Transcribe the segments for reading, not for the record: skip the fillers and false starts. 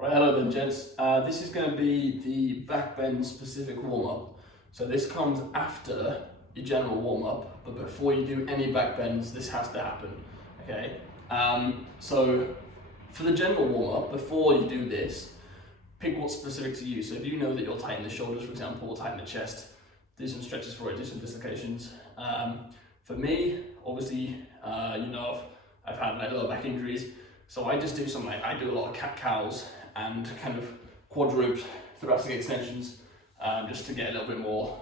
Right, hello then gents. This is going to be the backbend specific warm-up. So this comes after your general warm-up, but before you do any backbends, this has to happen, okay? So for the general warm-up, before you do this, pick what's specific to you. So if you know that you'll tighten the shoulders, for example, or tighten the chest, do some stretches for it, do some dislocations. For me, obviously, I've had like lower back injuries, so I just do some, I do a lot of cat-cows and kind of quadruped thoracic extensions, just to get a little bit more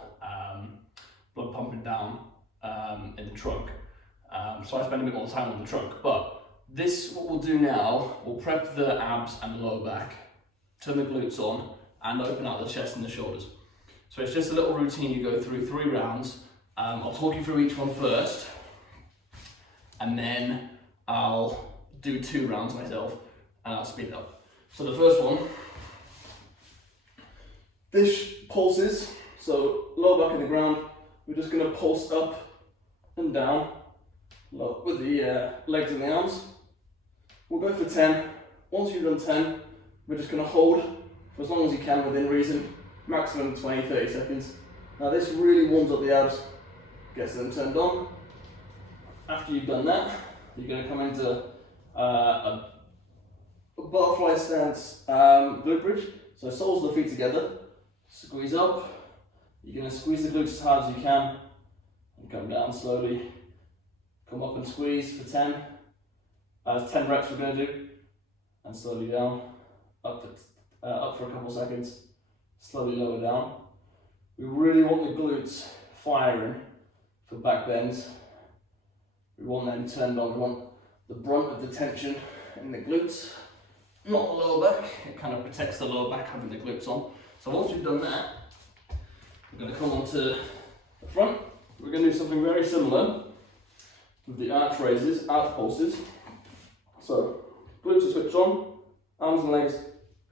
blood pumping down in the trunk. So I spend a bit more time on the trunk. But this, what we'll do now, we'll prep the abs and the lower back, turn the glutes on, and open out the chest and the shoulders. So it's just a little routine you go through 3 rounds. I'll talk you through each one first, and then I'll do 2 rounds myself, and I'll speed up. So the first one, this pulses, so lower back in the ground, we're just going to pulse up and down with the legs and the arms. We'll go for 10. Once you've done 10, we're just going to hold for as long as you can within reason, maximum 20-30 seconds. Now this really warms up the abs, gets them turned on. After you've done that, you're going to come into a butterfly stance glute bridge. So soles of the feet together, squeeze up. You're going to squeeze the glutes as hard as you can and come down slowly. Come up and squeeze for 10. 10 reps we're going to do, and slowly down, up for a couple seconds, slowly lower down. We really want the glutes firing for back bends. We want them turned on. We want the brunt of the tension in the glutes, not the lower back. It kind of protects the lower back having the glutes on. So once we've done that, we're going to come onto the front. We're going to do something very similar with the arch raises, arch pulses. So glutes are switched on, arms and legs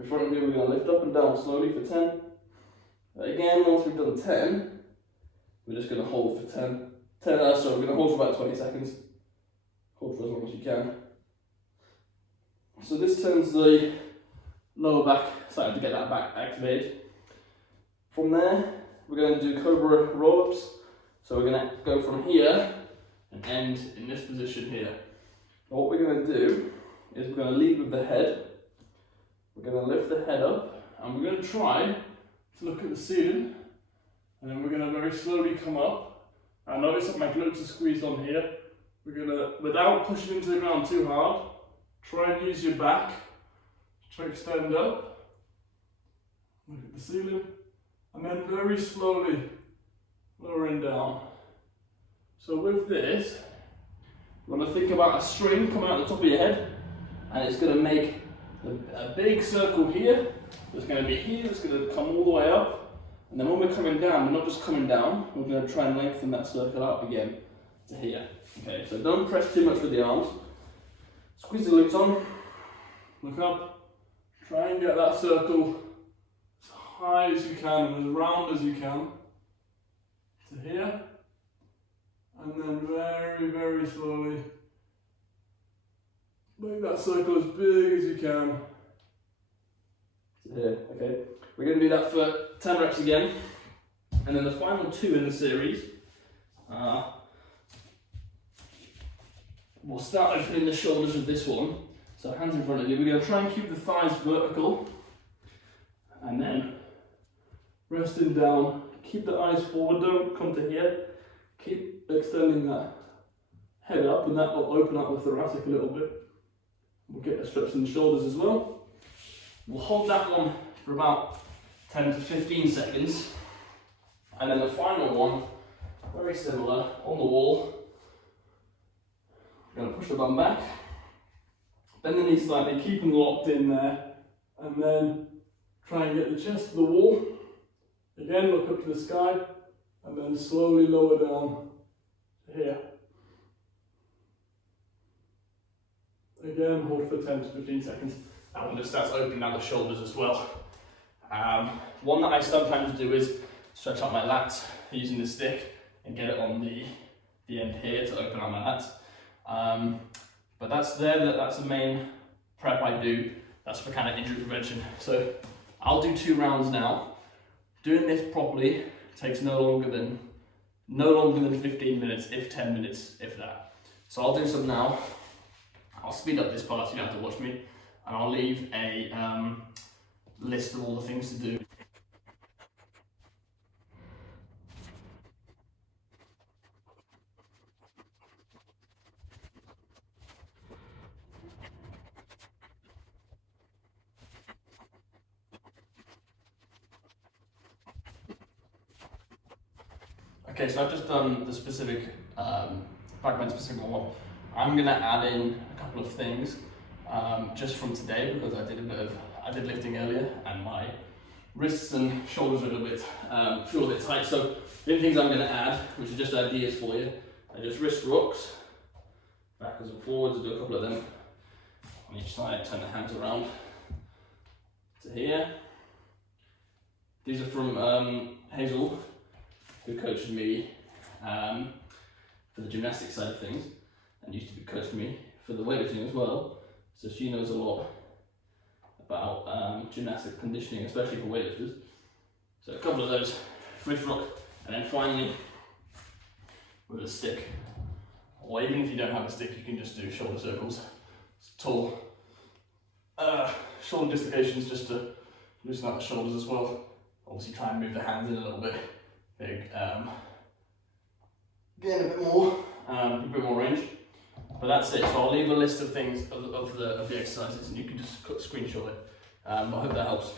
in front of you. We're going to lift up and down slowly for 10. Again, once we've done 10, we're just going to hold for 10. So we're going to hold for about 20 seconds. Hold for as long as you can. So this turns the lower back, starting to get that back activated. From there, we're going to do cobra roll-ups. So we're going to go from here and end in this position here. Now what we're going to do is we're going to lead with the head. We're going to lift the head up, and we're going to try to look at the ceiling, and then we're going to very slowly come up. I notice that my glutes are squeezed on here. We're going to, without pushing into the ground too hard, try and use your back to extend up. Look at the ceiling, and then very slowly lowering down. So with this, you want to think about a string coming out the top of your head, and it's going to make a big circle here. It's going to be here, it's going to come all the way up, and then when we're coming down, we're not just coming down, we're going to try and lengthen that circle up again to here. Okay, so don't press too much with the arms. Squeeze the glutes on, look up, try and get that circle as high as you can and as round as you can to here, and then very, very slowly make that circle as big as you can to here. Okay, we're going to do that for 10 reps again, and then the final 2 in the series. We'll start opening the shoulders with this one. So hands in front of you. We're going to try and keep the thighs vertical, and then resting down. Keep the eyes forward, don't come to here. Keep extending that head up, and that will open up the thoracic a little bit. We'll get a stretch in the shoulders as well. We'll hold that one for about 10 to 15 seconds. And then the final one, very similar, on the wall. We're going to push the bum back, bend the knees slightly, keep them locked in there, and then try and get the chest to the wall. Again, look up to the sky, and then slowly lower down to here. Again, hold for 10 to 15 seconds. That one just starts opening out the shoulders as well. One that I sometimes do is stretch out my lats using the stick and get it on the end here to open out my lats. But that's the main prep I do That's for kind of injury prevention. So I'll do 2 rounds now. Doing this properly takes no longer than 15 minutes, if 10 minutes, if that. So I'll do some now. I'll speed up this part so you don't have to watch me, and I'll leave a list of all the things to do. Okay, so I've just done the specific backbend specific warm-up. I'm gonna add in a couple of things just from today, because I did lifting earlier and my wrists and shoulders are a little bit feel a bit tight. So the only things I'm gonna add, which are just ideas for you, are just wrist rocks, backwards and forwards. Do a couple of them on each side. Turn the hands around to here. These are from Hazel, who coached me for the gymnastics side of things, and used to be coaching me for the weightlifting as well. So she knows a lot about gymnastic conditioning, especially for weightlifters. So a couple of those, wrist rock, and then finally with a stick. Or even if you don't have a stick, you can just do shoulder circles. It's tall shoulder dislocations, just to loosen up the shoulders as well. Obviously try and move the hands in a little bit. Gain a bit more range, but that's it. So I'll leave a list of things of the exercises, and you can just screenshot it. I hope that helps.